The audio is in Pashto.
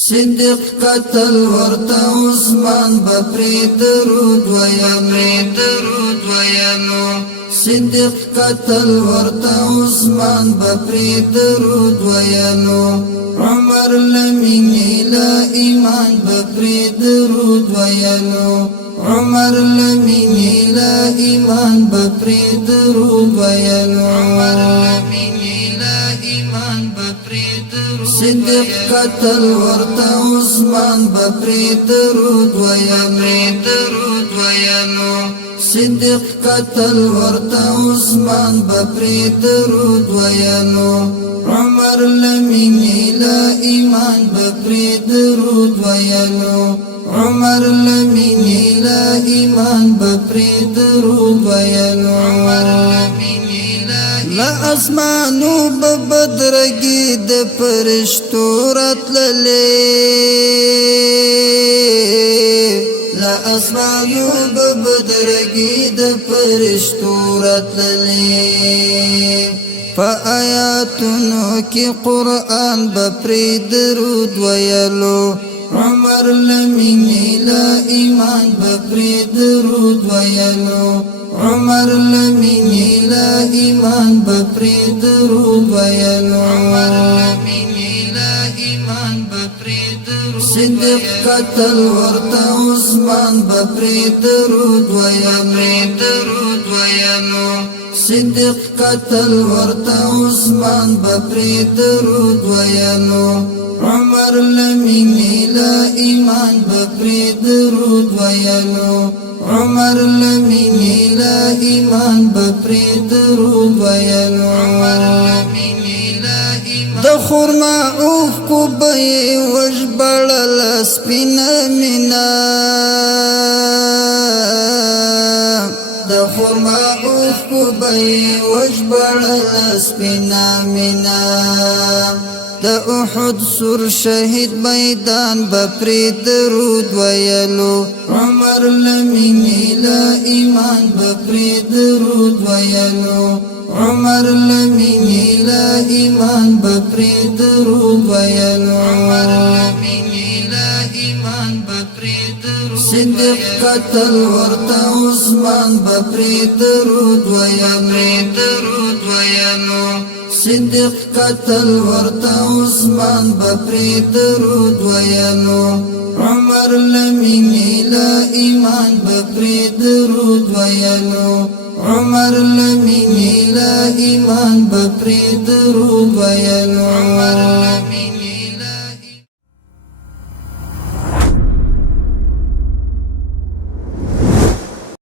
صدق قتل ورته عثمان بپری درود ویلو صدق قتل ورته عثمان بپری درود ویلو عمر لمینی لا ایمان بپری درود ویلو عمر لمینی لا ایمان بپری درود ویلو صدق قتل ورته عثمان بپری درود ویلو صدق قتل ورته عثمان بپری درود ویلو عمر لمینی لا ایمان بپری درود ویلو عمر لمینی لا ایمان بپری درود ویلو لا اسمانو ببدرگی د فرشتو راتللی لا اسمانو ببدرگی د فرشتو راتللی فآیاتونو کی قرآن بپری درود ویلو عمر لمینی لا ایمان بپری درود ویلو عمر لمینی لا ایمان بپری درود ویلو صدق قتل ورته عثمان بپری درود ویلو صدق قتل ورته عثمان بپری درود ویلو عمر لمینی لا ایمان بپری درود ویلو عمر لمینی لا ایمان بپری درود ویلو د خرما اوخ کو بی وجبړل سپینا مینا د خرما اوخ کو بی وجبړل سپینا مینا د احد سر شهید میدان بپری درود ویلو عمر لمینی لا ایمان بپری درود ویلو عمر لمینی لا ایمان بپری درود ویلو صدق قتل ورته عثمان بپری درود ویلو صدق قتل ورته عثمان بپری درود ویلو عمر لمینی لا ایمان بپری درود ویلو عمر لمینی لا ایمان بپری درود ویلو